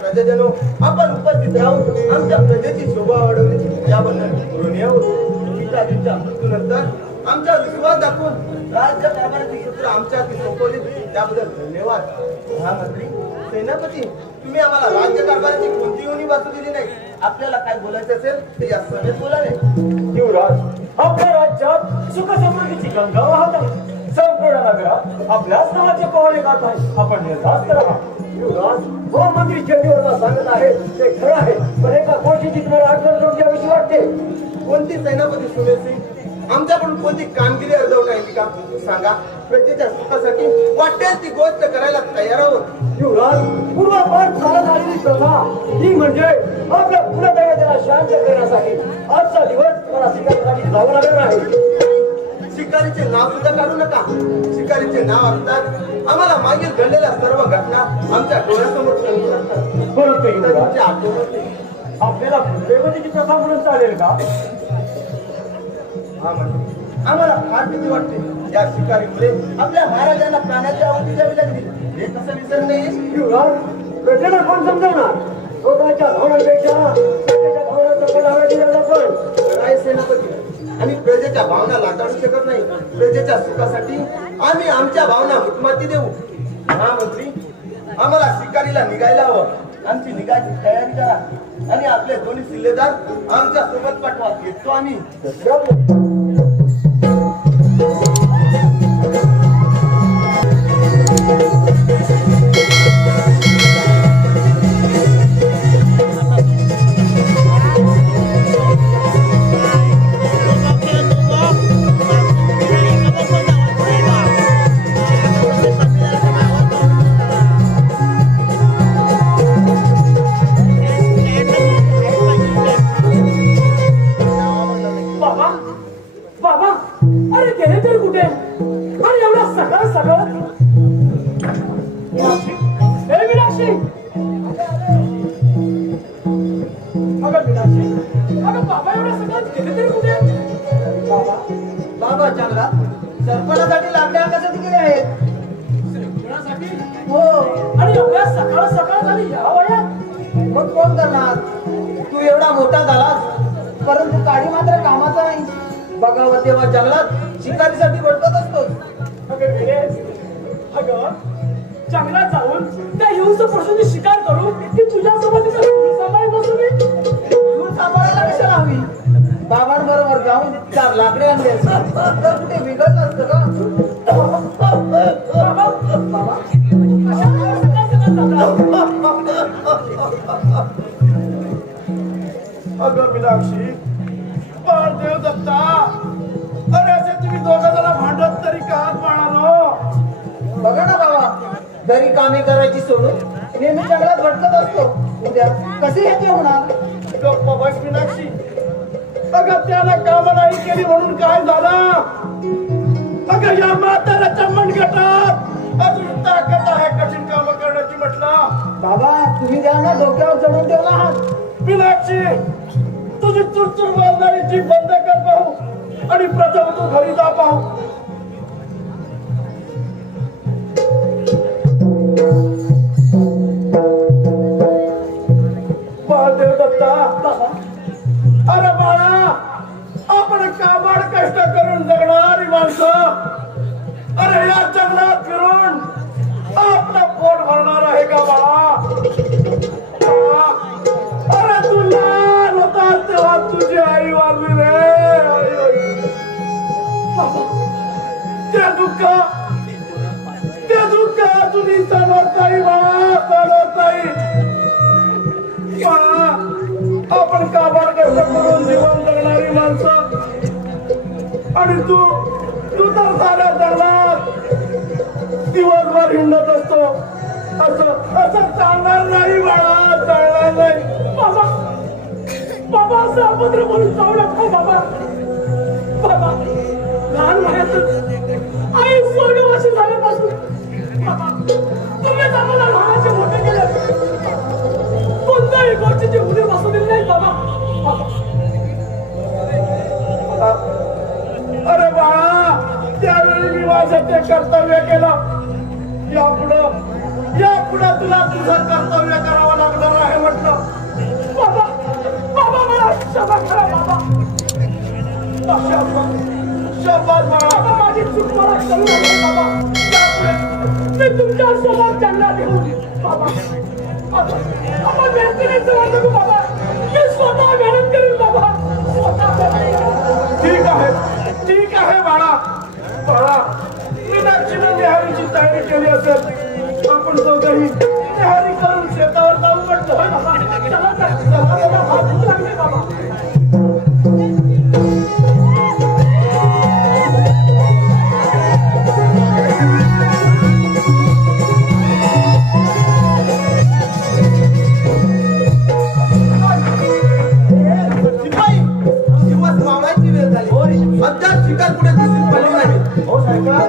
प्रजेजनो आपण उपस्थित राहून आमच्या प्रजेची शोभा वाढवली याबद्दल ऋणी आहोत। पिताजींच्या मृत्यूनंतर आमचा विश्वास दाखवून राज्य कारभाराची सूत्र आमच्या हाती सोपवली त्याबद्दल धन्यवाद। महामंत्री सेनापती तुम्ही आम्हाला राज्य कारभाराची कोणती उणी वाचू दिली नाही। आपल्याला काय बोलायचं असेल ते या सभेत बोलावे। युवराज आपल्या राज्यात सुख समृद्धीची गंगा वाहत आहे। संपूर्ण नगरात आपल्याच नावाचे पोहळे गात आहे। आपण निर्धास्त राहा। युवराज हो मंत्री चेंडीवरला सांगत आहे ते खरं आहे पण एका गोष्टीची तुम्हाला आठवण करून द्यावीशी वाटते। कोणती सेनापती सुमेर सिंग आमच्याकडून कोणती कामगिरी अर्धवट आहे का सांगा। प्रजेच्या सुखासाठी वाटेल ती गोष्ट करायला तयार आहोत। युवराज पूर्वापार चालत आलेली प्रथा ही म्हणजे आपल्या कुलदैवताला शांत करण्यासाठी आजचा दिवस मला शिकारीसाठी जावं लागणार आहे। शिकारीचे नाव सुद्धा काढू नका। शिकारीचे नाव असतात आम्हाला मागील घडलेल्या सर्व घटना आमच्या डोळ्यासमोर आपल्याला कुलदैवतेची प्रथा म्हणून चालेल का? आम्हाला फार भीती वाटते या शिकारीमुळे आपल्या महाराजांना प्राण्याची आहुती द्यावी लागली। हे कसं विसरणे येईल? प्रजेला कोण समजवणार? लोकांच्या भावनांपेक्षा प्रजेच्या भावनांचा कडावा दिला जातो। काय सेनापती आम्ही प्रजेच्या भावना लाटाळू शकत नाही। प्रजेच्या सुखासाठी आम्ही आमच्या भावना हुकमाती देऊ। महामंत्री आम्हाला शिकारीला निघायला हवं। आमची निघायची तयारी करा आणि आपले दोन्ही सिल्लेदार आमच्या सोबत पाठवा। येतो आम्ही। बाबा चांगला सरपणासाठी लागल्या कशासाठी गेले आहेत? हो आणि एवढ्या सकाळ सकाळ झाली या वयात मग कोण करणार? तू एवढा मोठा झालास परंतु काडी मात्र कामाचा नाही। बघावं तेव्हा जंगलात शिकारीसाठी भटकत असतोस। अगं मीनाक्षी, देव दत्ता, अरे असे तुम्ही दोघं जरा भांडत तरी का बाळानो? बघा ना बाबा, घरी कामे करायची सोडून नेहमी जंगलात भटकत असतो. उद्या कसे हे होणार? गप्प बस मीनाक्षी. अगं त्याला काम नाही केली म्हणून काय झालं? अगं या म्हाताऱ्याच्या मनगटात अजून ताकद आहे कठीण काम करण्याची म्हटलं. बाबा, तुम्ही त्यांना डोक्यावर चढून ठेवला आहात. मीनाक्षी, तुझी चुरचुर बोलणारी जीभ बंद कर पाहू आणि प्रथम तू घरी जा पाहू. महादेव दत्ता, अरे बाळा, आपण काबाड कष्ट करून जगणारी माणसं, अरे या जंगलात फिरून आपलं पोट भरणार आहे का बाळा? अरे तू लहान होता तेव्हा तुझी आई वारली रे. ते दुःख अजूनही चालवत नाही बाळा, चालवत नाही. आपण काबाड कष्ट करून जीवन जगणारी माणसं आणि तू तर साऱ्या जंगलात दिवसभर हिंडत असतो. असं चालणार नाही बाळा, चालणार नाही. बाबा असं अभद्र बोलून जाऊ नका बाबा. बाबा, लहान वयातच आई स्वर्गवासी झाल्यापासून बाबा तुम्हीच आम्हाला लहानाचे मोठे केले. कोणत्याही गोष्टीची उडी बसू दिली नाही बाबा. अरे बाळा, त्यावेळी मी माझं ते कर्तव्य केलं. यापुढे तुला तुझं कर्तव्य करावं लागणार आहे म्हटलं. बाबा, बाबा मला क्षमा करा बाबा. शब्बास बाळा. बाबा, माझी चूक मला करू नका बाबा. यापुढे मी तुमच्या सोबत जंगलात येऊन बाबा आपण मेहनतीने जवळ नको बाबा. मी स्वतः मेहनत करेन बाबा, स्वतः. ठीक आहे बाळा. मीनाक्षीने निहारीची तयारी केली असेल. आपण दोघंही निहारी करून शेतावर जाऊ म्हटलं. बाबा, चला हात धुवू लागले बाबा. शिकार कुठे दिसून पडली नाही. हो सरकार,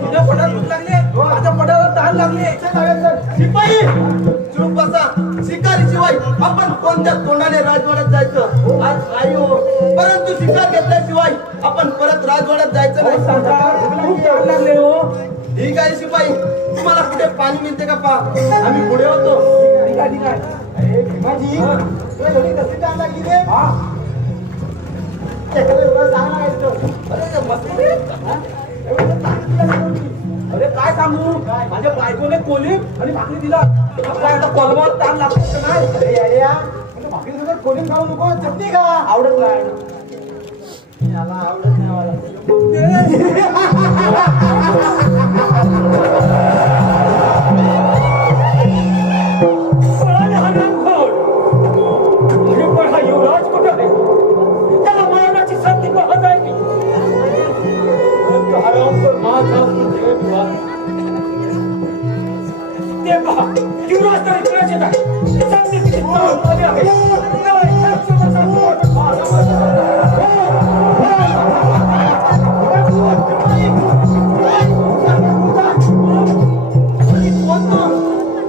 तुझ्या पडात भूक लागली, माझ्या पडावर तहान लागली. शिपाई, चूप बसा. शिकारी शिवाय आपण कोणत्या तोंडाने राजवाड्यात जायचं? आज आई हो, परंतु शिकार घेतल्याशिवाय आपण परत राजवाड्यात जायचं नाही. खूप लागले हो. ठीक आहे शिपाई, तुम्हाला कुठे पाणी मिळते का पहा. आम्ही पुढे होतो. ठीक आहे. अरे भीमाजी, तुला एवढी कशी तहान लागली रे? अरे काय सांगू, माझ्या बायकोने कोलीम आणि भाकरी दिला. काय आता कोलमात ताण लागतो का नाही? अरे अरे भाकरी सोबत कोणी खाऊ नको, चटणी का? आवडत नाही. याला आवडत नाही मला. पण हा युवराज कुठं आहे? त्याला मरणाची संधी पाहत आहे मी. ते पहा, युवराज तरी इकडेच आहे. संधी किती चांगली आहे.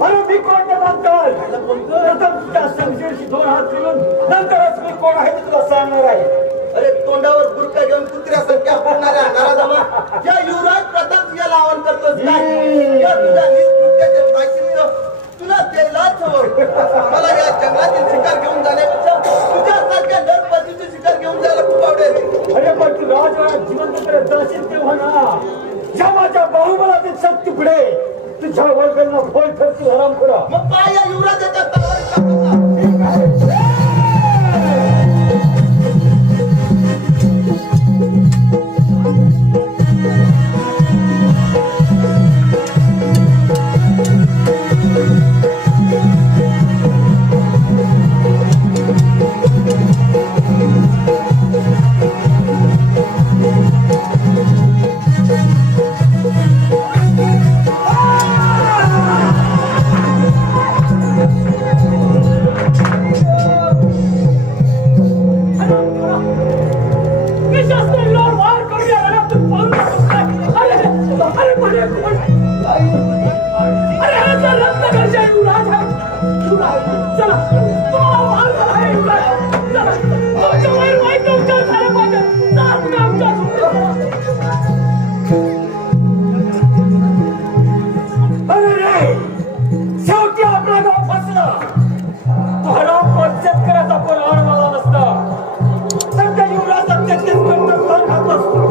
अरे मी कोण नंतर दोन हात फिरून नंतरच मी कोण आहे ते तुला सांगणार आहे. अरे तोंडावर गुरका घेऊन कुत्र्यासारख्या फुटणाऱ्या नाराजमा या युवराज प्रताप या लावण करतोस काय? या तुझ्या निष्कृत्याचे प्रायश्चित्त तुला द्यायलाच हवं. मला या जंगलातील शिकार घेऊन जाण्यापेक्षा तुझ्यासारख्या नरपतीची शिकार घेऊन जायला खूप आवडेल. अरे पण तू राजवाड्यात जिवंत करत जाशील तेव्हा ना, ज्या माझ्या बाहुबलातील शक्ती पुढे तुझ्या वर्गांना फोल ठरतील हरामखोरा. मग पाय या युवराजाच्या तलवारीत टाकायचा. ठीक आहे. अरे रे, शेवटी आपला गाव फसला. मला शेतकऱ्याचा परवान मला नसता तर त्या युवराजा तेच करत खात असतो.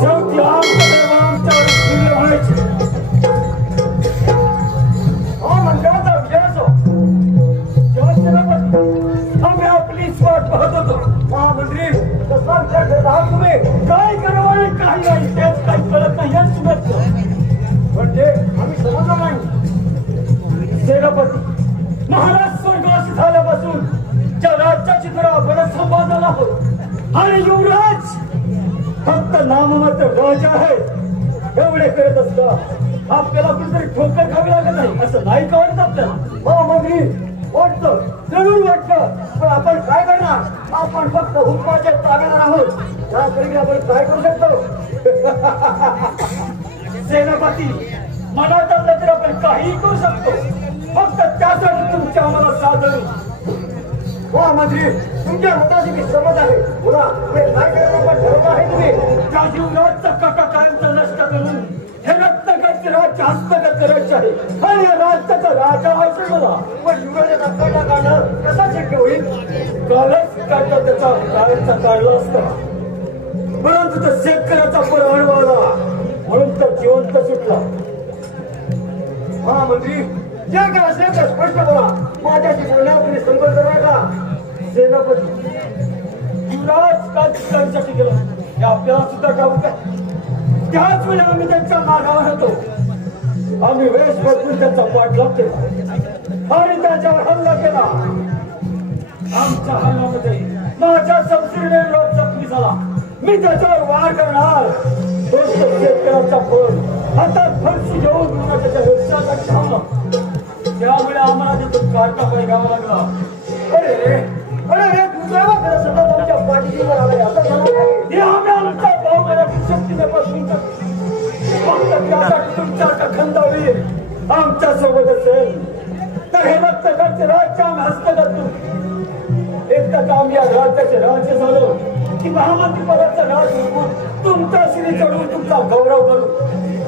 शेवटी आमच्यावर फिरले व्हायचे. हा मंडळाचा विजय असो. आम्ही आपली वाट पाहत होतो. महामंत्री कसला विचार करत आहात तुम्ही? काय करावं आणि काही नाही तेच काही कळत नाही हेच सुचत म्हणजे आम्ही समजलं नाही. सेनापती महाराज स्वर्गवासी झाल्यापासून त्या राज्याची तर आपण संपादन आहोत आणि युवराज फक्त नाममात्र राजा आहे. एवढे करत असता आपल्याला कुठेतरी ठोकर खावी लागत नाही असं नाही का वाटत आपल्याला? महामंत्री वाटतं, जरूर वाटतं, पण आपण काय करणार? आपण फक्त हुकमाचे ताबेदार आहोत. त्यासाठी आपण काय करू शकतो? सेनापती मनात आलं तर आपण काहीही करू शकतो. फक्त त्यासाठी तुमच्या आम्हाला साथ देऊ. महामंत्री तुमच्या मताशी मी सहमत आहे. बोला हे काय करायला आपण ठरवलं आहे तुम्ही? त्या जीवनाचा कटा कायमचा नष्ट करून हे रक्तगत राज्य हस्तगत करायचे आहे आणि या राज्याचा राजा व्हायचं मला. पण युवराजाचा काटा काढणं कसा शक्य होईल? कालच काटा त्याचा काळाचा काढला असता, परंतु तो शेतकऱ्याचा परवान वाला म्हणून तर जिवंत सुटला. महामंत्री जे काय असेल तर स्पष्ट बोला. माझ्याशी बोलण्यापूर्वी संपर्क करा का? सेनापती युवराज का चित्रांसाठी गेला हे आपल्याला सुद्धा ठाऊक आहे. त्याच वेळी आम्ही त्यांच्या मागावर होतो. आम्ही वेश बदलून त्यांचा पाठलाग केला आणि त्याच्यावर हल्ला केला. आमच्या हल्ल्यामध्ये माझ्या संशयने लोक जखमी झाला. मी त्याच्यावर वार करणार. दोस्त शेतकऱ्याचा फोन हातात फरशी घेऊन त्याच्या व्यवसायासाठी थांबला. त्यामुळे आम्हाला तिथून काढता पाय घ्यावा लागला. अरे रे, अरे रे, तुमच्या आमच्या पाठीशी आला असं हे आम्ही आमचा भाव मराठी शक्तीने पासून फक्त त्यासाठी तुमच्या खंडावीर आमच्या सोबत असेल तर हे रक्तगत राज्य आम्ही हस्तगत करू. एकदा का आम्ही या राज्याचे राज्य झालो की महामंत्री पदाचा राज तुमचा श्री चढून तुमचा गौरव करू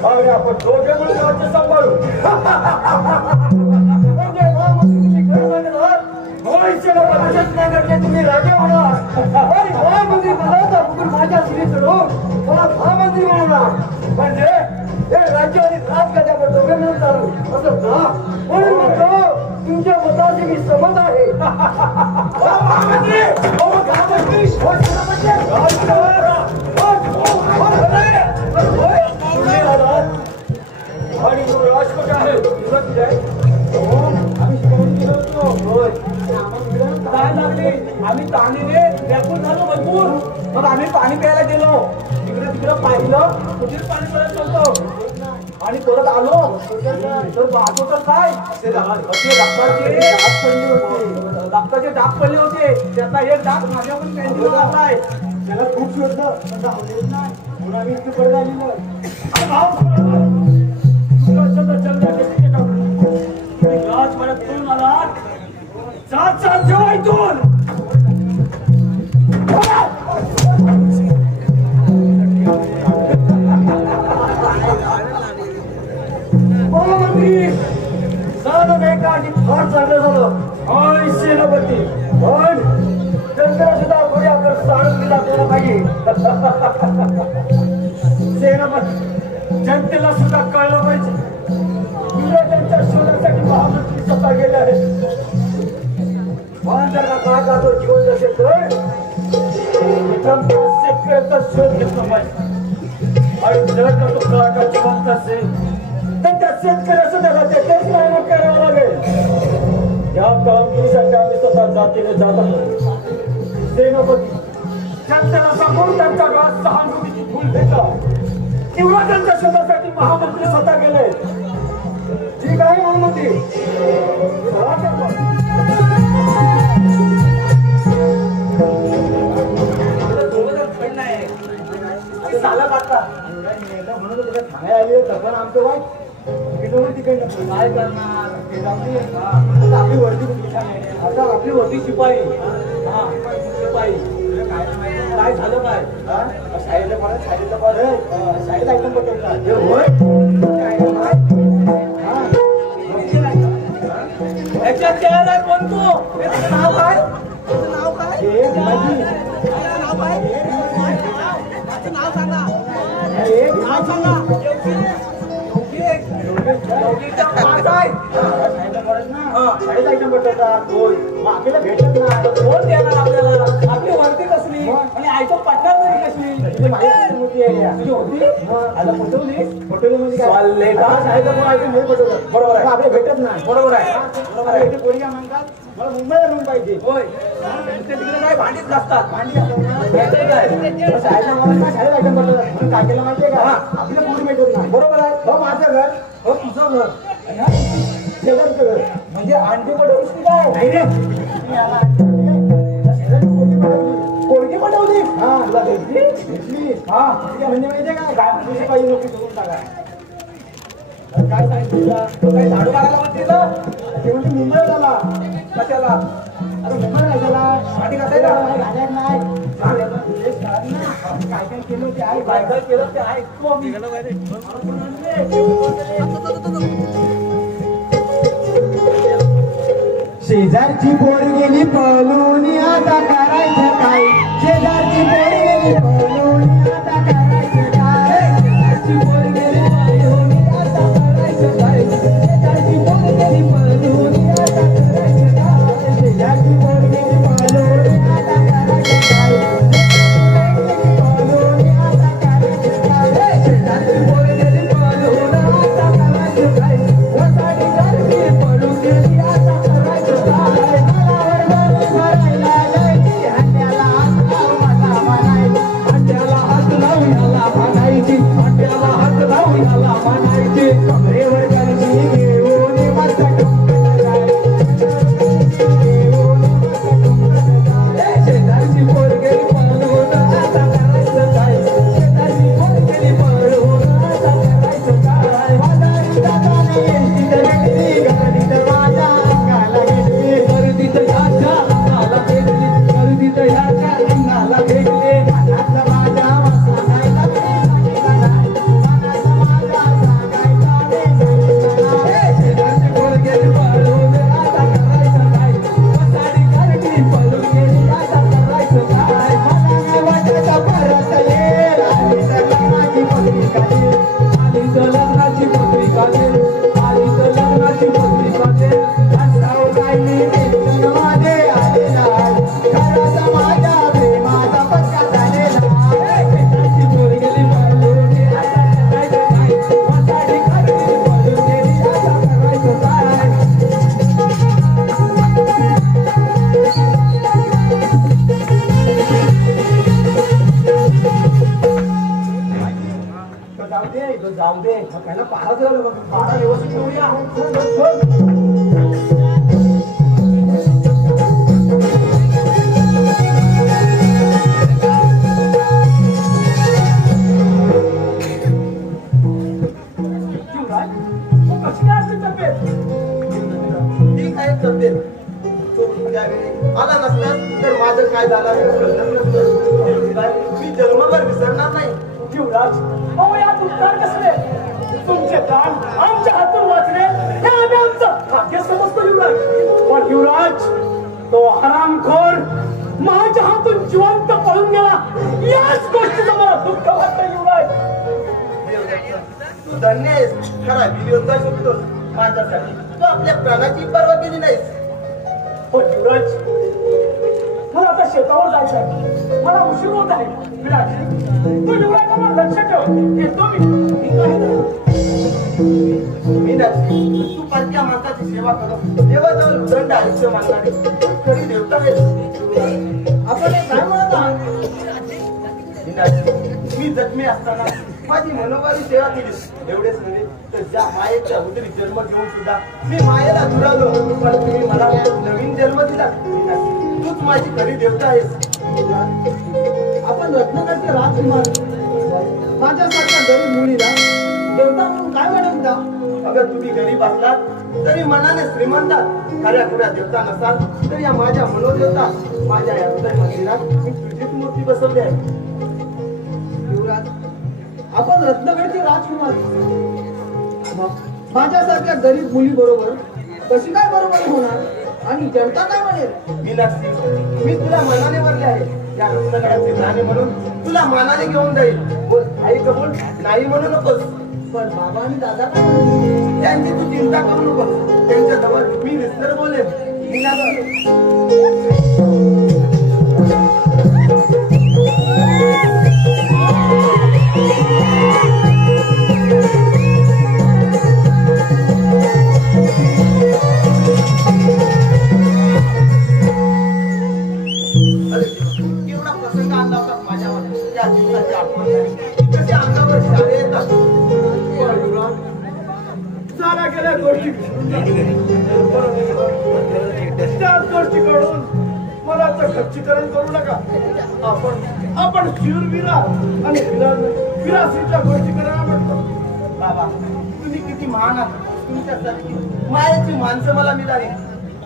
आणि आपण दोघे म्हणून राज्य सांभाळू. म्हणजे महामंत्री तुम्ही खरं सांगत आहात? तुम्ही राजा होणार आणि महामंत्री पदाचा बघून माझ्या श्री चढून मला महामंत्री म्हणणार. म्हणजे हे राज्य आणि राजकाज आपण दोघे मिळून चालू असं ना. म्हणून म्हणतो तुमच्या मताशी मी सहमत आहे. आणि राजकोट आहे काय लागले? आम्ही पाणीने व्यापून झालो भरपूर. मग आम्ही पाणी प्यायला गेलो. तिकडे तिकडे पाहिलं कुठे पाणी परत नव्हतं आणि परत आलो तर पाहतो तर काय असे रक्ताचे डाग पडले होते. त्याचा एक डाग माझ्या पण कॅन्टीन लागलाय. त्याला खूप शोधलं पण धावलेच नाही. म्हणून आम्ही इतकी परत आलेलो. राज परत करून आला. चाल चाल जेव्हा इथून महामंत्री साधन एका आणि फार चांगलं झालं. आणि सेनापती पण जनतेला सुद्धा थोडी आपण सांगून दिला आपल्याला पाहिजे. सेनापती जनतेला सुद्धा कळलं पाहिजे युवराजांच्या शोधासाठी महामंत्री स्वतः गेले आहेत. पण जर का काका तो जीवन असेल तर शेतकऱ्याचा शोध घेतला पाहिजे. आणि जर का तो काका जिवंत असेल तर त्या शेतकऱ्याचं त्याला तेच नाही करावं लागेल. या कामगिरीसाठी आम्ही स्वतः जातीने जात आहोत. सेनापती जनतेला सांगून त्यांच्या घरात सहानुभूतीची फुल भेटा युवराजांच्या शोधासाठी महामंत्री स्वतः गेले. ठीक आहे महामंत्री. झालं आता म्हणून तुला ठाणे आली पण आमचं वाईट तिकडनं काय करणार. आपली वर्दी आता आपली वर्दी शिपाई. हा शिपाई काय झालं काय शाळेचं पण शाळेचं पण पटवतात. हे होय काय रे माय? याच्या चेहरा कोण तू? याचं नाव काय? याचं नाव काय? हे माझी याचं नाव काय? याचं नाव सांगा. हे नाव सांगा. योगीचा पाच आहे. शाळेत आयटम पटवतात. होय. मग आपल्याला भेटत नाही. कोण देणार आपल्याला? आपली वरती कसली आणि आयटम पाठणार तरी कसली? तुझी माझी मोठी आहे या. तुझी होती? आता पटवली म्हणजे काय? चालले का? शाळेत पण आयटम नाही पटवतात. बरोबर आहे. मग आपल्याला भेटत नाही. बरोबर आहे. बरोबर आहे. इथे कोणी काय म्हणतात? मला मुंबईला रूम पाहिजे. होय. ते तिकडे काय भांडीच घासतात. भांडी असतात ना. माहितीये काय? तर शाळेला मला काय शाळेत आयटम पटवतात. म्हणून काय केलं माहितीये का? आपल्याला पोरी भेटत नाही. बरोबर आहे. हो माझं घर. हो तुझं घर. शेजारचं घर. म्हणजे अंडी पडवली काय? नाही रे. मी याला शेजारची पोरगी पटवली. पोरगी पडवली? हा तुला भेटली? हा ती काय म्हणजे माहितीये का? काय तुझी पाहिजे नोकरी सोडून टाका. तर काय सांगितलं तुला? तो काही झाडू मारायला म्हणते ना? ते म्हणजे मुंबईला झाला. कशाला? अरे मुंबईला काय झाला? भांडी घासायला? नाही, घालायला नाही. हे सांग ना. काय काय केलं ते आहे. काय काय केलं ते ऐकतो आम्ही. शेजारची पोर गेली पळून आता करायचं काय? शेजारची पोर गेली पळून आता करायचं काय? शेजारची पोर गेली पळून आता करायचं काय? शेजारची पोर गेली पळून आता करायचं काय? शेजारची पोर गेली पळून आता करायचं काय? पळून आता करायचं काय? शेजारची पोर गेली पळून आता करायचं काय? वसाडी गर्दी पळून गेली आता करायचं काय? मला जायची हंड्याला हात लावू मला म्हणायची. हंड्याला हात लावू याला म्हणायची. हंड्याला हात लावू याला म्हणायची. कमरेवर गर्दी घेऊन मस्त टुमटुम जाय. घेऊन मस्त टुमटुम जाय. शेजारची पोर गेली पळून आता करायचं काय? शेजारची पोर गेली पळून आता करायचं काय? वादारी जाताना येईल गेली गर्दीत माझ्या अंगाला गेली. गर्दीत ह्याच्या अंगाला गेली. गर्दीत ह्याच्या अंगाला गेली. मनात माझ्या सांगायला मी सांगितलं नाही. मनात माझ्या सांगायला मी सांगितलं नाही. शेजारची पोर गेली पळून आता करायचं काय? वसाडी गर्दी पळून गेली आता करायचं काय? मला नाही वाटत परत येईल. आली तर लग्नाची पत्रिका देईल. आली तर लग्नाची पत्रिका देईल. आली तर लग्नाची पत्रिका देईल. असावं काय मी टेन्शन मध्ये आलेला आहे. खरंच माझ्या प्रेमाचा पत्ता झालेला आहे. शेजारची पोर गेली पळून आता करायचं काय? वसाडी गर्दी पळून गेली आता करायचं काय? जाऊ दे पहिला पाहत झालं बघ. पाहता व्यवस्थित ठेवूया. कशी काय असते तब्येत? ठीक आहे तब्येत. तो त्यावेळी आला नसलास तर माझं काय झालं हे कळलं नसतं. मी जन्मभर विसरणार नाही. युवराज, अहो यात उत्तर कसले? तुमचे दान आमच्या हातून वाचले हे आम्ही आमचं भाग्य समजतो युवराज. पण युवराज, तो हरामखोर माझ्या हातून जिवंत पळून गेला. याच गोष्टीचं मला दुःख वाटतं युवराज. तू धन्य आहेस. खरा वीरयोद्धा शोधतोस माझ्यासाठी. तू आपल्या प्राणाची पर्वा केली नाहीस. पण युवराज, मला आता शेतावर जायचं आहे. मला उशीर होत आहे. विराज, तू युवराजांना लक्ष ठेव. येतो मी काय मीनाक्षी, तू परक्या माणसाची सेवा करो. देवाजवळ उदंड आयुष्य मागणारे खरी देवता आहेस. आपण हे काय म्हणत आहात? मीनाक्षी, मी जखमी असताना माझी मनोवारी सेवा केलीस. एवढेच नव्हे तर ज्या मायेच्या उदरी जन्म घेऊन सुद्धा मी मायेला दुरावलो. पण तुम्ही मला नवीन जन्म दिला. मीनाक्षी, तूच माझी खरी देवता आहेस. आपण रत्नाकरचे राजकुमार माझ्यासारख्या गरीब मुलीला देवता म्हणून काय म्हणत होता? अगर तुम्ही गरीब असलात तरी मनाने श्रीमंत आहात. खऱ्या खुऱ्या देवता नसाल तर या माझ्या मनोदेवता माझ्या या हृदय मंदिरात मी तुझीच मूर्ती बसवली आहे. युवराज, आपण रत्नगडची राजकुमारी. मग माझ्यासारख्या गरीब मुली बरोबर कशी काय बरोबर होणार आणि जनता काय म्हणेल? मीनाक्षी, मी तुला मनाने वरले आहे. या रत्नगडाचे नाणे म्हणून तुला मनाने घेऊन जाईल. बोल आई कबूल, नाही म्हणू नकोस. पण बाबा आणि दादा काय म्हणतील? त्यांची तू चिंता करू नकोस. त्यांच्याजवळ मी विस्तर बोलेन. मीनाक्षी, एवढा प्रसंग आणला होता माझ्यावर. त्या दिवसाची आठवण झाली. कशा अंगावर शाळे येतात. साऱ्या गेल्या गोष्टी त्याच गोष्टी कडून मला खच्चीकरण करू नका. आपण शूरवीरा आणि विरासीच्या गोष्टी करायला म्हणतो. बाबा, तुम्ही किती महान आहात. तुमच्यासारखी मायाची माणसं मला मिळाली.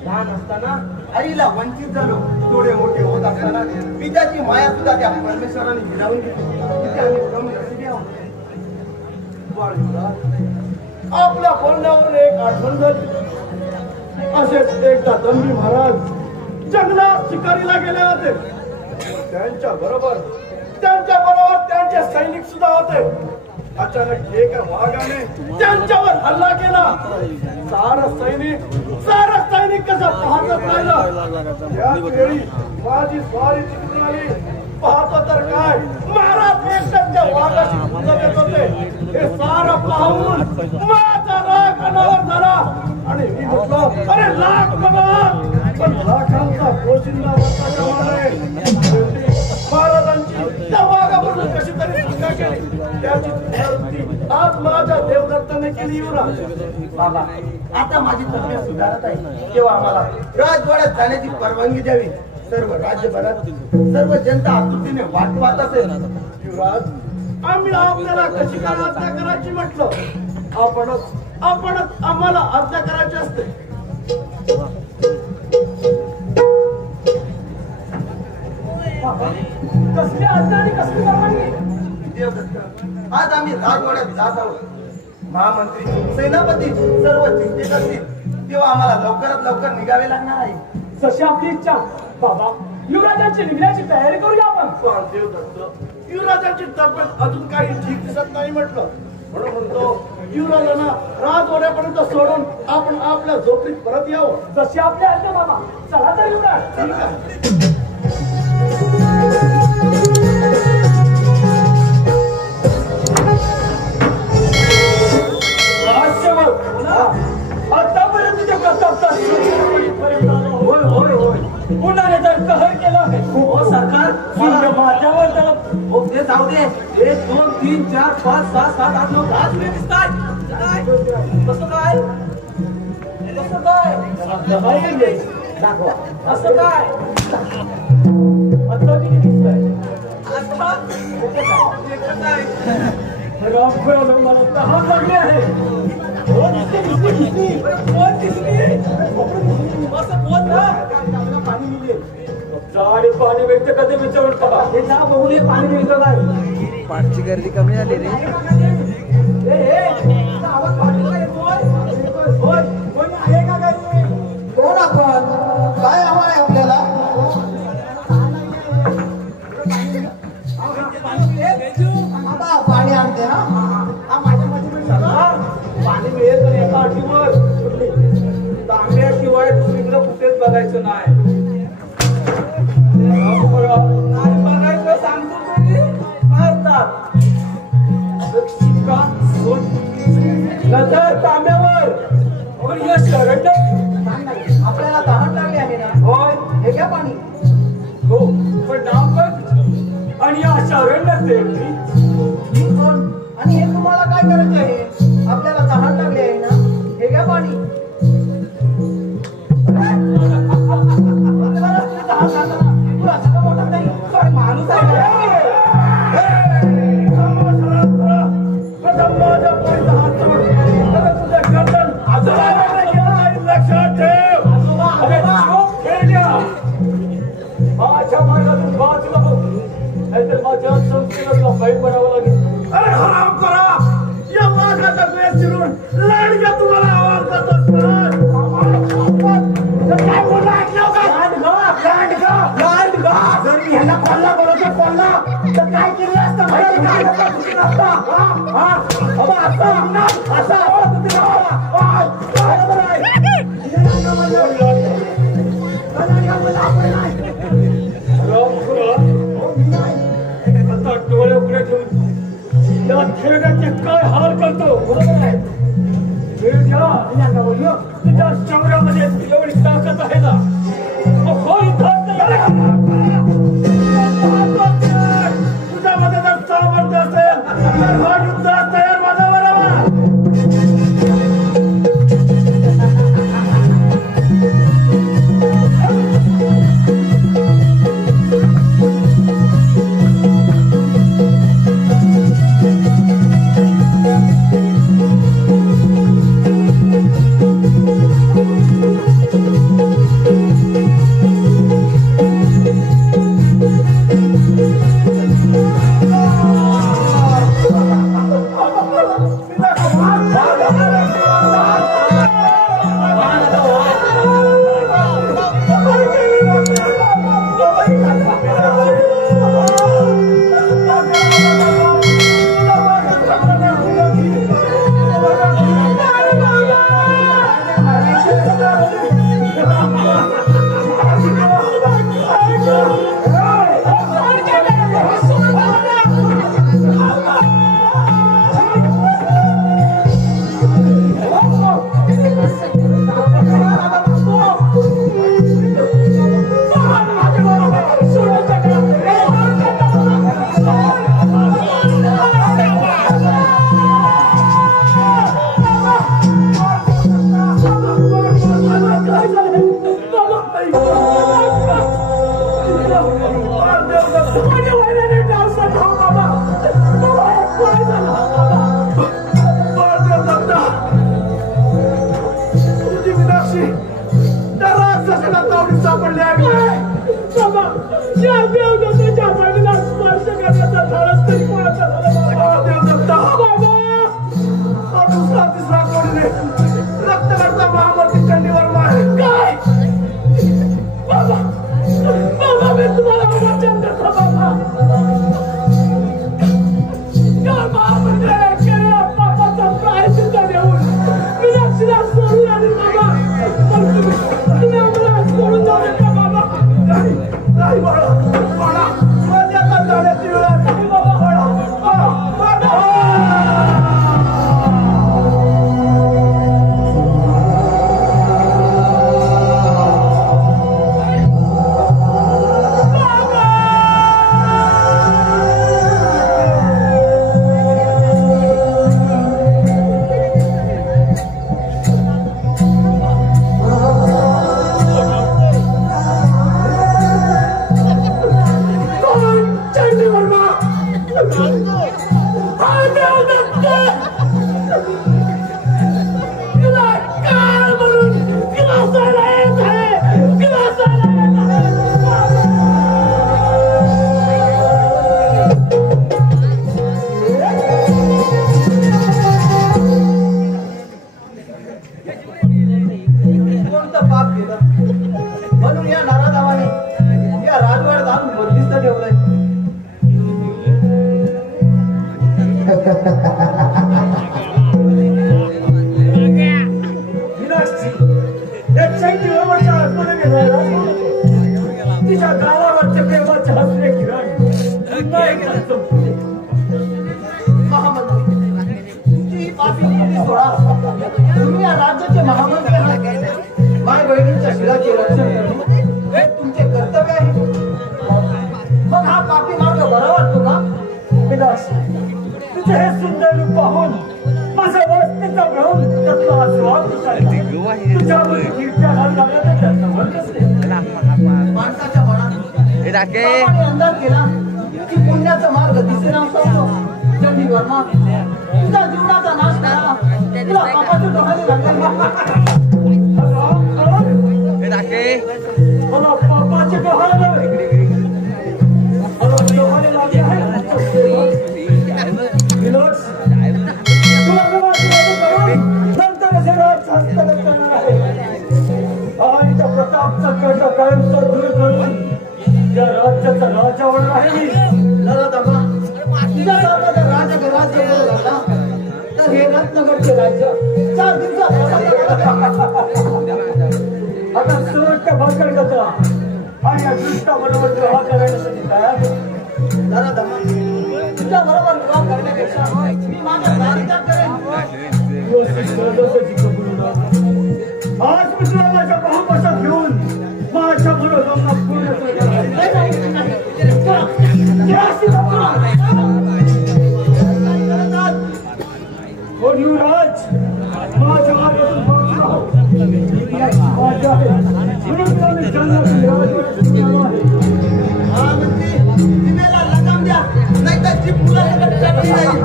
लहान असताना आईला वंचित झालो. थोडे मोठे होत असताना पित्याची माया सुद्धा त्या परमेश्वराने हिरावून घेतली. किती आम्ही नशिबी आहोत. आपल्या बोलण्यावर एक आठवण झाली. असेच एकदा दंडी महाराज जंगलात शिकारीला गेले होते. त्यांच्या बरोबर त्यांचे सैनिक सुद्धा होते. अचानक एका वाघाने त्यांच्यावर हल्ला केला. सारा सैनिक कसा पाहतच राहिला. त्याच वेळी माझी स्वारी तिकडून आली. पाहतो तर काय, महाराज एकटाच त्या वाघाशी झुंज देत होते. हे सारं पाहून माझा राग अनावर झाला आणि मी म्हटलं, अरे लाख बघा, पण लाखांचा पोशिंदा महाराजांची त्या वाघापासून कशी तरी सुटका केली. त्याची पुनरावृत्ती आज माझ्या देवदत्ताने केली. युवराज बाबा, आता माझी तब्येत सुधारत आहे. तेव्हा आम्हाला राजवाड्यात जाण्याची परवानगी द्यावी. सर्व राज्यभरात सर्व जनता आतुरतेने वाट पाहत असेल. युवराज, आम्ही आपल्याला कशी काय आज्ञा करायची म्हटलं. आपणच आम्हाला आज्ञा करायची असते. कसली आज्ञा आणि कसली परवानगी? देवदत्त, आज आम्ही राजवाड्यात जात आहोत. महामंत्री, सेनापती सर्व चिंतेत असतील. तेव्हा आम्हाला लवकरात लवकर निघावे लागणार आहे. जशी आपली इच्छा. बाबा, युवराजांची निघण्याची तयारी करूया आपण. देवदत्त, युवराजांची तब्येत अजून काही ठीक दिसत नाही म्हटलं. म्हणून म्हणतो, युवराजांना राजवाड्यापर्यंत सोडून आपण आपल्या झोपडीत परत यावं. जशी आपली आज्ञा बाबा. चला तर युवराज. ठीक आहे. आतापर्यंत तुझ्या प्रतापचा होय होय होय उन्हाने जर कहर केला आहे. हो सरकार, माझ्यावर त्याला ते जाऊ दे. 1 2 3 4 5 6 7 8 9 10 तुम्ही दिसताय. कसं काय दाखवा. असं काय आता किती दिसतंय? मला तहान लागली आहे. पाणी मिळतं कधी विचारून बघा. हे जा बघून पाणी मिळतं काय. पाठची गर्दी कमी झाली रे. कोण आपण? काय हवं आहे आपल्याला? पाणी आणते ना. पाणी मिळेल तर एका अटीवर. तांब्याशिवाय दुसरीकडे कुठेच बघायचं नाही. बघायचं सांगतो तुम्ही मारतात. नजर तांब्यावर. आपल्याला तहान लागली आहे ना. होय, हे घ्या पाणी. हो, पण नाव काय? आणि या शरण्यात ही कोण? आणि हे तुम्हाला काय करायचं आहे? आपल्याला तहान लागली आहे ना. हे घ्या पाणी. माणूस आहे. लक्षात ठेव. माझ्या मार्गातून बाजूला हो, नाहीतर माझ्या संस्थेला बैल बनावं लागेल. अरे आता डोळे उघडे ठेवून या खेळण्याचे काय हाल करतो तुझ्या शौर्यामध्ये एवढी ताकद आहे ना तुझ्यामध्ये जर सामर्थ्य असेल तर हा युद्धात तयार माझा बरोबर तुम्ही या राज्याचे महामंत्री आहात. माय बहिणींच्या शिलाचे रक्षण करणे हे तुमचे कर्तव्य आहे. मग हा पापी मार्ग बरा वाटतो का? तुझे हे सुंदर रूप पाहून माझा वस्तीचा भ्रम त्यातला आस्वाद तुझ्यावर कीर्त्याला जाण्याचा माणसाच्या मनात अंदाज केला की पुण्याचा मार्ग दिसेना असतो. चंडी वर्मा तुझा जीवनाचा नाश करा. तुला पापाचे डोहाळे लागले. मला पापाचे डोहाळे लागले. डोहाळे लागले आहे. नंतर जगात हस्तगत करणार आहे आणि त्या प्रतापचा कर्ज कायमचा दूर करून या राज्याचा राजा होणार आहे. तुझ्या राजाचं राज्य महागडचे राज्य 4 दिवसात आता सर्वोच्च भाकड कसा आणि या दृष्टाबरोबर विवाह करण्यासाठी तयार जरा दमा तुझ्या बरोबर विवाह करण्यापेक्षा मी माझा प्राण करेन. आज मी तुला माझ्या बहुमतात घेऊन माझ्या मनोकामना पूर्ण करणार युवराज माझ्या मार्गातून माझ्या आहे म्हणून तुला मी जन्म हा म्हणजे जिभेला लगाम द्या नाहीतर जीभ मुलासकट चाटली जाईल.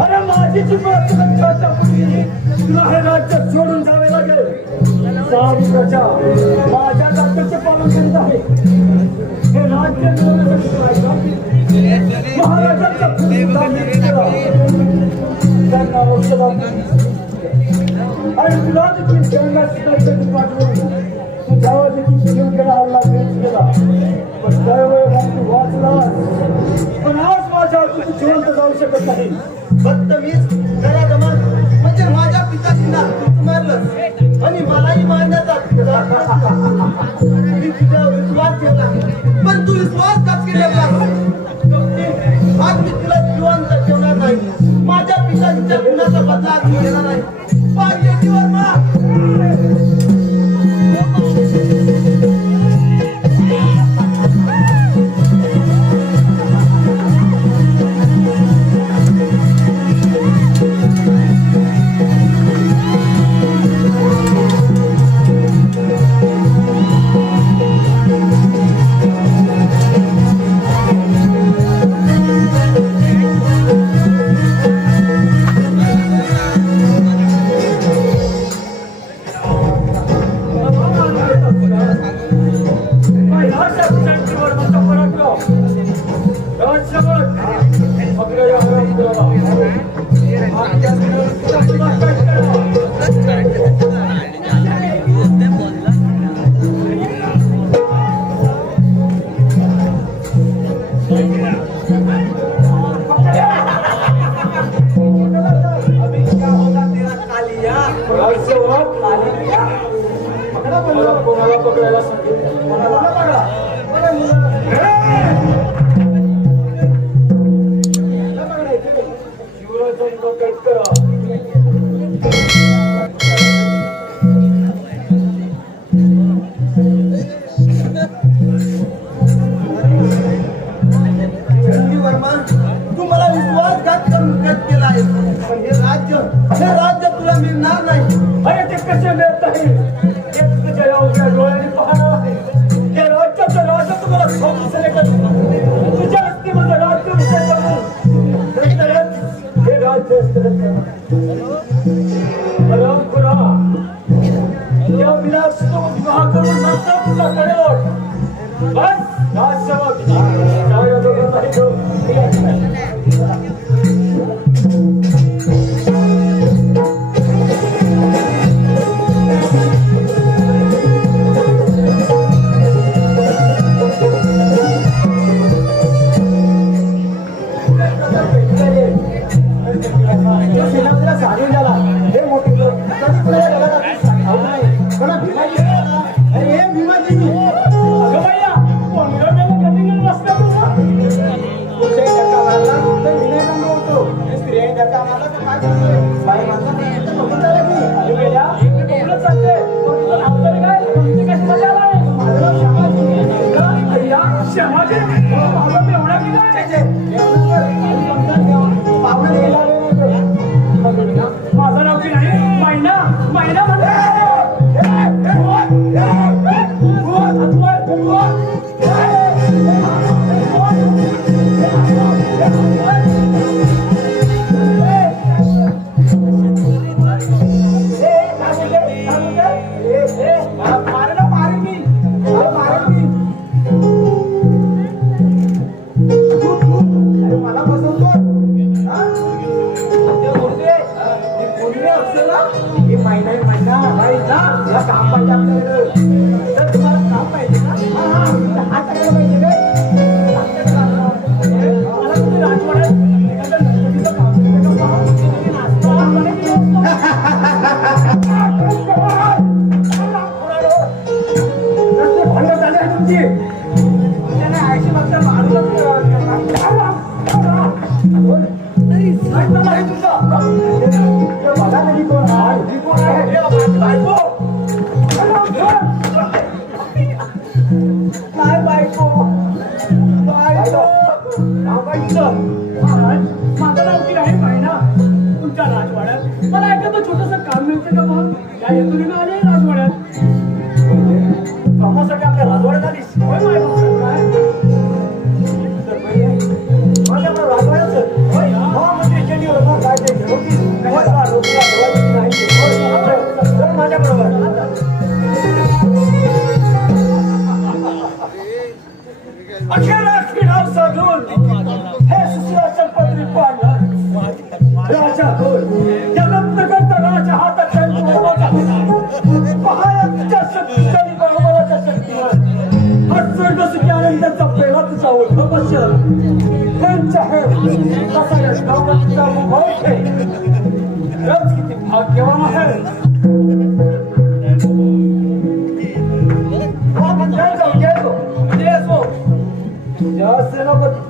अरे माझी चिपळाच्या पुढे तुला हे राज्य सोडून जावे लागेल. सारी प्रजा माझ्या राज्याचे पालन करीत आहे. हे राज्य मिळवण्यासाठी महाराजांच्या त्यांना औषध आणि तुला देखील जंगलात पाठवून तू जावा देखील घेऊन गेला हल्ला भेट केला पण त्यावेळेस तू वाचलास. पण आज माझ्या तू जिवंत जाऊ शकत नाही. बदतमीज जरा दमा म्हणजे माझ्या पिताजींना तू मारलं आणि मलाही मारण्याचा मी तुझ्यावर विश्वास ठेवला पण तू विश्वासघात केलेला. आज मी तुला जिवंत ठेवणार नाही. माझ्या पिताजीच्या गुन्ह्याचा बदला मी घेणार नाही. पाहिजे की वर्मा कोणाला पकडायला सांगितलं शिवराजांना कैद करा. वर्मा तू मला विश्वासघात करून कैद केला आहे पण हे राज्य तुला मिळणार नाही. अरे ते कसे मिळत आहे तुझ्या उघड्या डोळ्याने पाहणार आहे. हे राज्याचं राजा तुम्हाला तुझ्या हस्तीमध्ये राज्य विषय हे राज्य परंपरा या विलास विवाह करून नंतर तुला कळेल. बस सांगून झाला हे मोठे लोक कधी अरे हे भीमाजी माझं नाव की नाही महिना महिना कोण ऐकलं नाही तुझं बघा नाही कोण आहे ही कोण आहे बायको काय बायको माझं नाव की आहे महिना तुमच्या राजवाड्यात मला एखादं छोटंसं काम मिळतं का मग या हेतूने आले राजवाड्यात कामासाठी आपल्या राजवाड्यात आलीस होय काय माझ्याकडे राजवाड्याच म्हणजे काय ते माझ्या बरोबर अखेर नाव साधून हे सुशासन पत्री पाडलं राजा जगतनगरचा राजा हातात पहायच्या शक्तीशाली बाहुबलाच्या शक्तीवर हा स्वर्गसुखी आनंदाचा पेढा तुझा ओळख बसेल त्यांच्या हे कसा या नवरात्रीचा मुख आहे रच किती भाग्यवान आहे सेनापती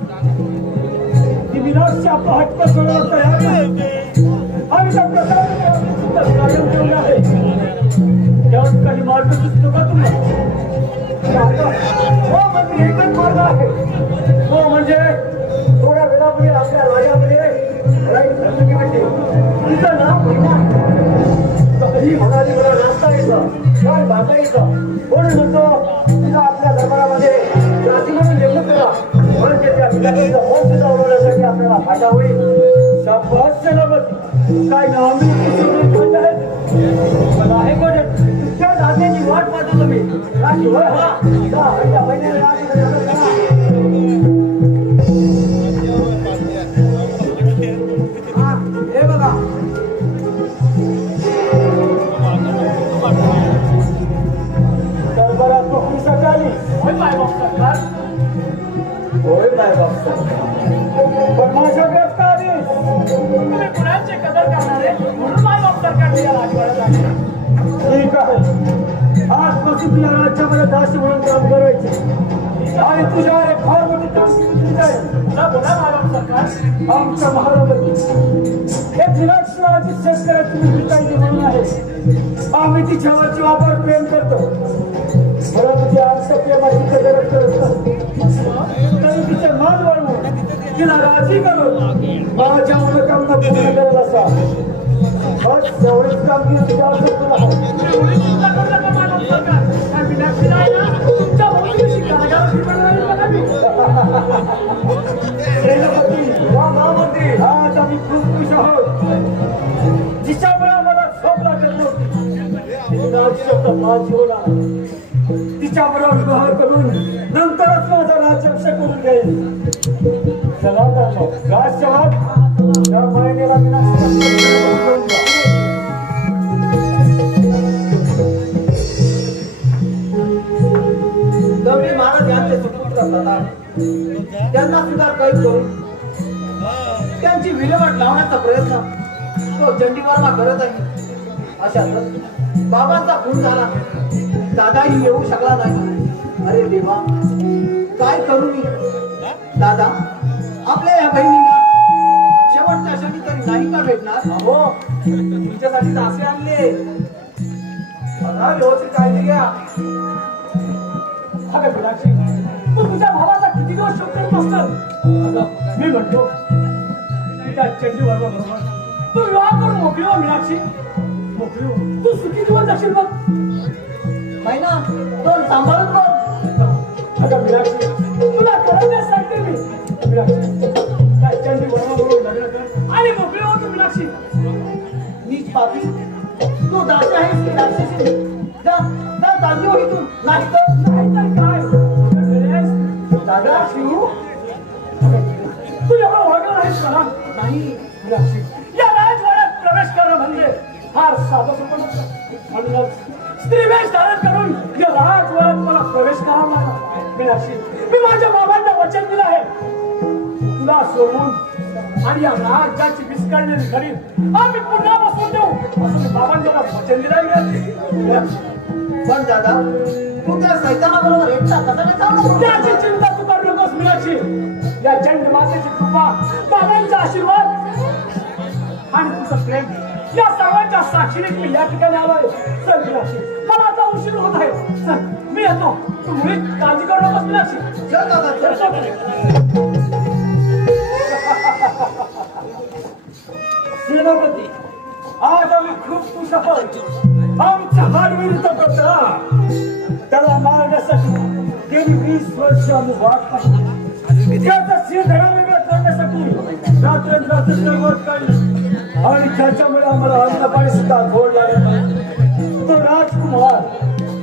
विनाशच्या आपला हट्ट सोडवण्यास तयार नाही आणि त्या प्रकारे कायम ठेवले आहे त्यात काही मार्ग सुचतो का तुम्हाला हो म्हणजे एकच मार्ग आहे हो म्हणजे थोड्या वेळापूर्वी आपल्या राजामध्ये तुझं नाव ही म्हणाली मला नाचता येतं काय बांधता येतं कोण म्हणतो तुझं आपल्या दरबारामध्ये राजी म्हणून नेमणूक करा म्हणजे त्या विद्यार्थ्यांचा मोक्ष उडवण्यासाठी आपल्याला फायदा होईल शाबास सेनापती काय नाव मी मला आहे कोण तुमच्या दाद्याची वाट पाहतो तुम्ही राजी होय हा महिन्याला हे बघा दरबारात नोकरीसाठी आली होय मायबाप सरकार होय मायबाप पण माझ्या व्यस्त आली तुम्ही पुण्याचे कदर करणारे म्हणून मायबाप सरकारने या राजवाड्यात आले ठीक आहे आजपासून तुला राज्यामध्ये दासी म्हणून काम करायचे आणि तुझ्या एक फार मोठी कामगिरी जाईल बोला मायबाप सरकार आमच्या महाराजांनी एक विनाशनाची शेतकऱ्याची विकायची म्हणून आहे आम्ही तिच्यावरची वापर प्रेम करतो परंतु आमच्या प्रेमाची कदर करत तरी तिचे मान वाढवून तिला राजी करून माझ्या उलटांना पूर्ण करत असा बस एवढीच कामगिरी तुझ्या महामंत्री आज आम्ही खूप खुश आहोत जिच्यामुळे आम्हाला झोप लागत नव्हती तिच्याबरोबर विवाह करून नंतरच माझा राज्याभिषेक करून घेईल चला राजसेवक या महिनेला गवळी महाराज यांचे सुपुत्र प्रताप त्यांना सुद्धा कैद करून त्यांची विल्हेवाट लावण्याचा प्रयत्न तो चंडीगडला करत आहे अशातच बाबांचा खून झाला दादाही येऊ शकला नाही अरे देवा काय करू मी दादा आपल्या या बहिणीला शेवटच्या क्षणी तरी नाही का भेटणार हो तुमच्यासाठी असे आणले व्यवस्थित काळजी घ्या अगं मीनाक्षी तू तुझ्या भावाचा किती दिवस शोक करत असतं मी म्हणतो त्या चंडीगडला बरोबर तू विवाह करून मोकळी हो मीनाक्षी मोकळी हो तू सुखी दिवस जाशील बघ महिना तो सांभाळून बघ अगं मीनाक्षी तुला करण्यास सांगते मी मीनाक्षी त्या चंडीगडला लग्न कर आणि मोकळी हो तू मीनाक्षी नीच पापी तू दासी आहेस की राक्षसी जा जा जागी हो इथून नाही तर काय दादा शिव तू एवढं वागलं नाहीस मला नाही मीनाक्षी या राजवाड्यात प्रवेश करणं म्हणजे फार साधं सोपं नसतं म्हणूनच स्त्रीवेश धारण करून या राजवाड्यात मला प्रवेश करावा लागला मीनाक्षी मी माझ्या बाबांना वचन दिलं आहे तुला सोडून आणि या राज्याची विस्कळलेली घडी आम्ही पुन्हा बसून देऊ असं मी बाबांना वचन दिलं पण दादा तू त्या सैतानाबरोबर एकटा कसा काय चालला त्याची चिंता तू करू नकोस मीनाक्षी या चंड मातेची कृपा बाबांच्या आशीर्वाद आणि तुझं प्रेम या सर्वांच्या साक्षीने मी या ठिकाणी आलोय. चल मीनाक्षी, मला आता उशीर होत आहे. चल मी येतो. तू मुळीच काळजी करू नकोस मीनाक्षी. चल दादा चल. सेनापती, आज आम्ही खूप खुश आहोत. आमच्या हाडविरुद्ध प्रथा त्याला मारण्यासाठी गेली 20 वर्ष आम्ही वाट पाहिली. त्याचा शिरधडा वेगळा करण्यासाठी रात्रंदिवस चळवळ काढली आणि त्याच्यामुळे आम्हाला अन्न पाणी सुद्धा घोड लागत नाही. तो राजकुमार,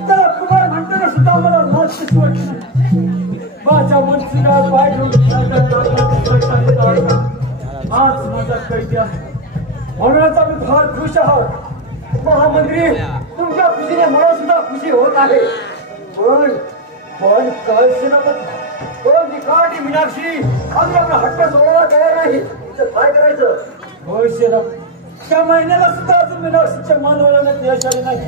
त्याला कुमार म्हणताना सुद्धा आम्हाला नाचकीच वाटली. माझ्या मनसीला पाय घेऊन आज माझा कैदी आहे. म्हणूनच आम्ही फार खुश आहोत. महामंत्री, तुमच्या खुशीने मला सुद्धा खुशी होत आहे. पण काय सेनापती, पण निकाटी मीनाक्षी आम्ही आपला हट्ट सोडायला तयार नाही. काय करायचं? होय सेनापती, त्या महिन्याला सुद्धा अजून मीनाक्षीच्या मानवण्यात यश आले नाही.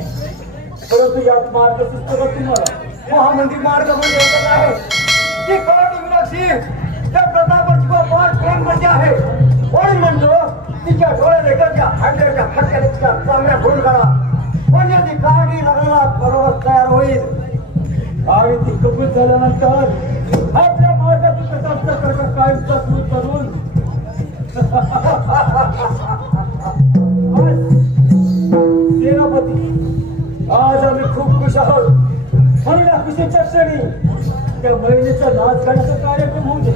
परंतु यात मार्ग सुचतो तुम्हाला. महामंत्री मार्ग म्हणजे एकच आहे. ती काटी मीनाक्षी त्या प्रतापाची फार प्रेम म्हणजे आहे. म्हणून म्हणतो तिच्या डोळ्यात एखाद्या हांड्याच्या फटक्याने तिच्या चांगल्या फोन करा, म्हणजे ती काठी लग्नाला बरोबर तयार होईल. आणि ती कबूल झाल्यानंतर आपल्या मार्गातून प्रतापचा कर्क कायमचा सूर करून सेनापती, आज आम्ही खूप खुश आहोत. म्हणून या खुशीच्या क्षणी त्या महिलेचा नाच करण्याचा कार्यक्रम होऊ दे.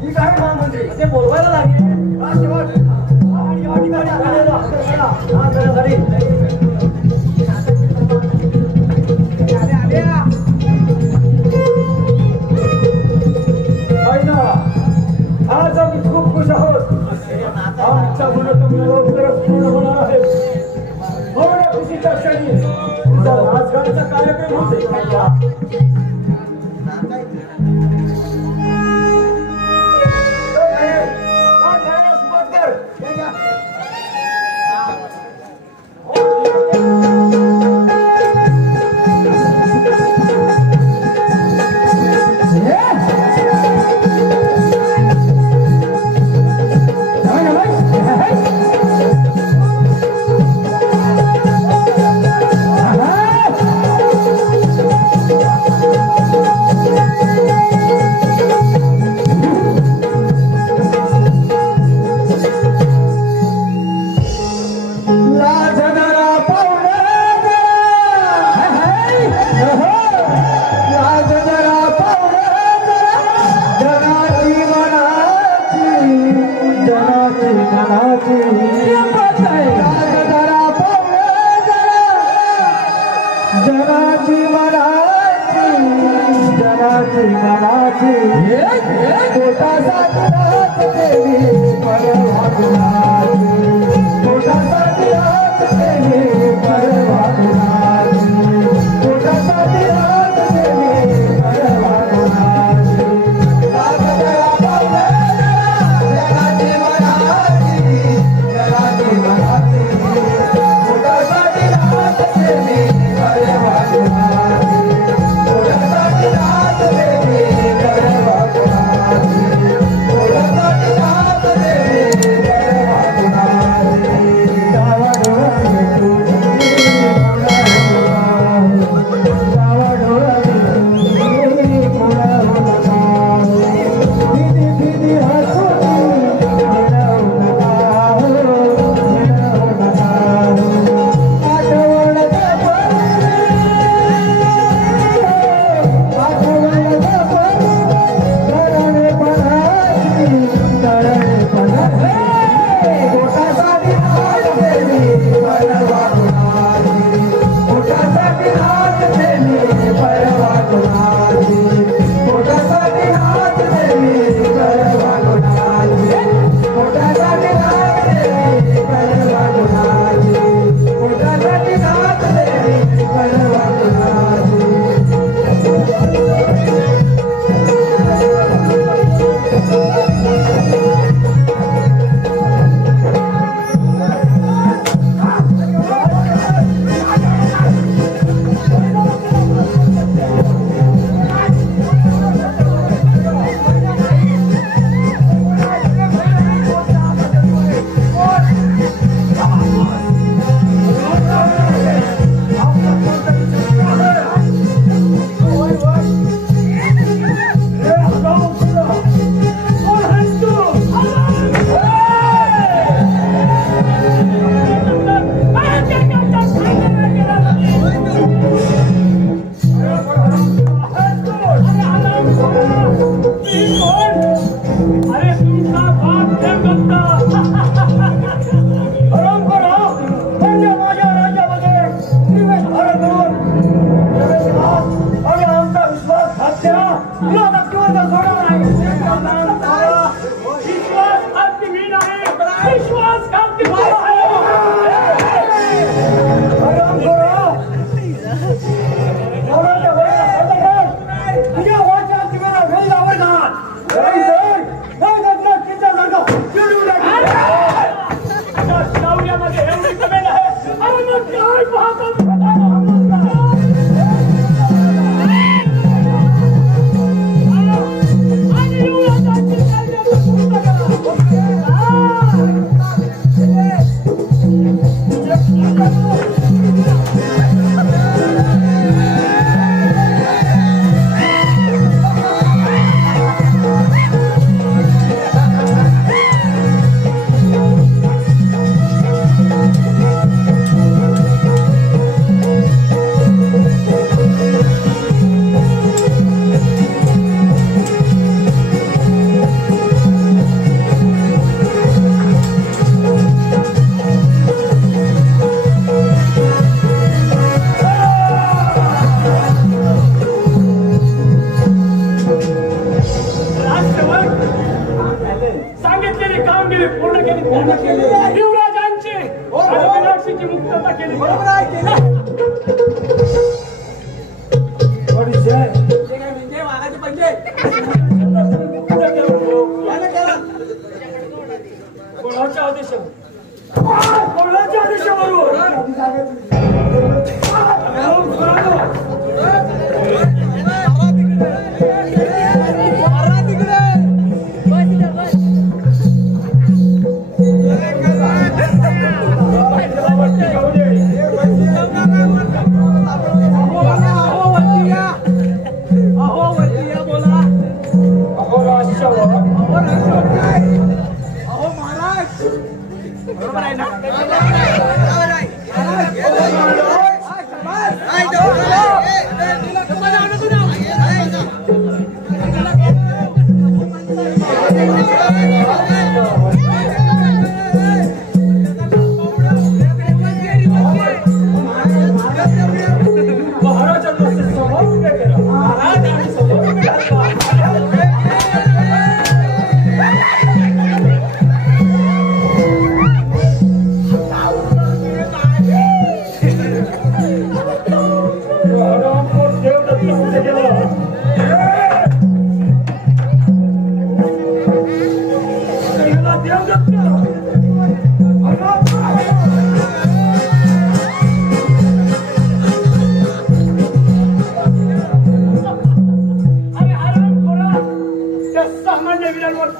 ठीक आहे महामंत्री, ते बोलवायला लागेल. आणि या ठिकाणी आलेला हस्तकला नाच करण्यासाठी आज आम्ही खूप खुश आहोत. आमच्या मनोकामना लवकरच पूर्ण होणार आहे. म्हणून या खुशीच्या क्षणी तुमचा राजकारणाचा कार्यक्रम होते. Yeah. पूर्ण केली. युवराजांची आणि मीनाक्षीची मुक्तता केली. बरोबर आहे केलं. म्हणजे वाघाचे पंजे कोणाच्या आदेशावर कोणाच्या आदेशावरून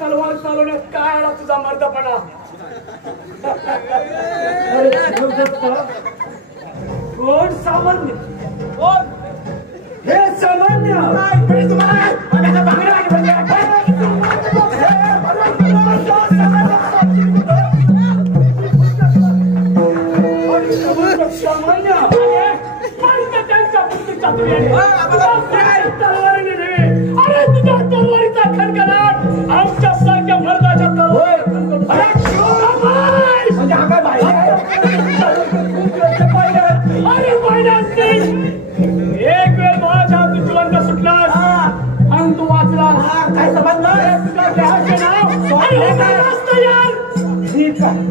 तलवार चालवण्यात काय आला तुझा मर्दपणा. कोण सामान्य कोण हे सामान्य सामान्य त्यांच्या बुद्धी चातुर्याने तलवारीने नव्हे. अरे तुझ्या तलवारीचा खणखणाट आमच्या सारख्या मर्दाच्या तलवार अरे महिन्यात एक वेळ माझ्या तुझ्यावरनं सुटलास आणि तू वाचलास. काय समजलं तुझ्या देहाचे नाव आणि हे काय असतं यार. ठीक आहे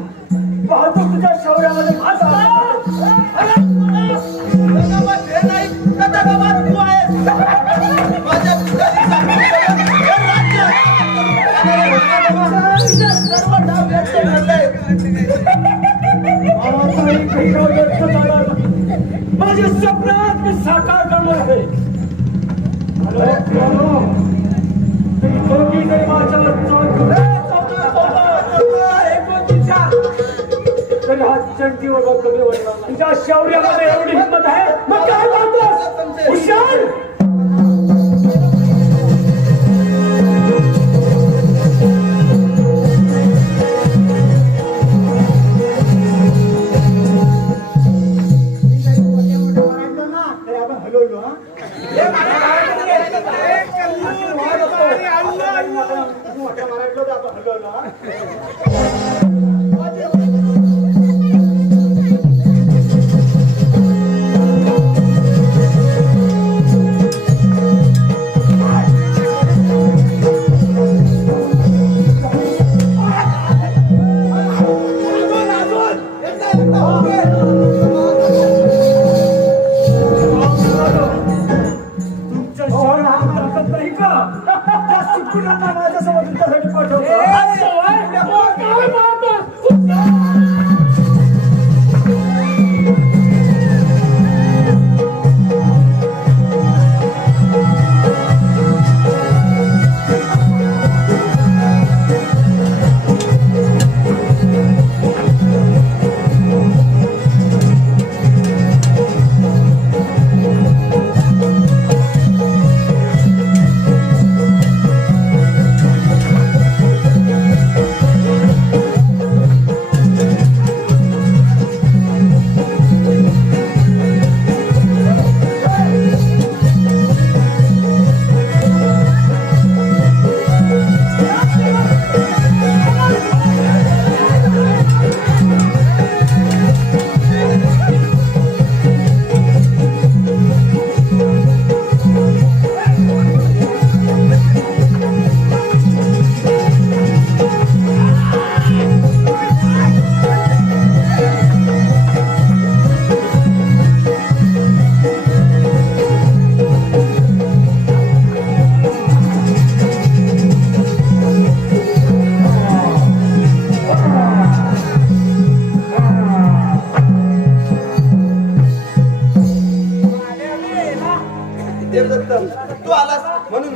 पाहतो तुझ्या शौर्यामध्ये माझ्या स्वप्नात मी साकार करणार आहे. तरी हा चंडीवर कमी वाटला. तुझ्या शौर्यामध्ये एवढी हिंमत आहे मग काय बोलतोस हुशार.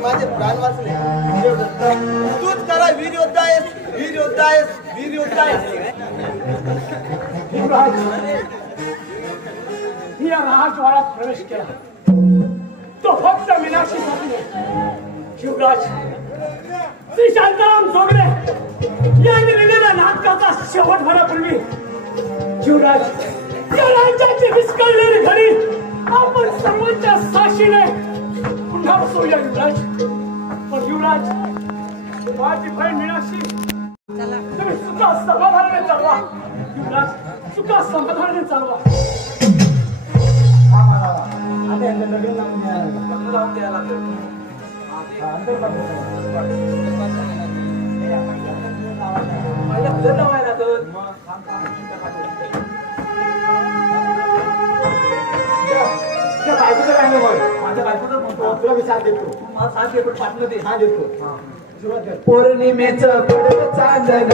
माझे प्राण वाचले. तूच करा वीर योद्धा आहेस, वीर योद्धा आहेस, वीर योद्धा आहेस. युवराज, या राजवाड्यात प्रवेश केला तो फक्त मीनाक्षीसाठी नाही. युवराज, श्री शांताराम जोगले यांनी लिहिलेल्या नाटकाचा शेवट होण्यापूर्वी युवराज, या राज्याची विस्कळलेली घडी आपण सर्वांच्या साक्षीने पुन्हा बसवूया. युवराज, पण युवराज, माझी बहीण मीनाक्षी तुम्ही सुखा समाधानाने चालवा. युवराज, सुखा समाधानाने चालवा. माझ्या बायकोचा म्हणतो तुला मी साथ देतो. साथ देतो, पाठवलं ते हा देतो. पौर्णिमेचं पडलं चांदण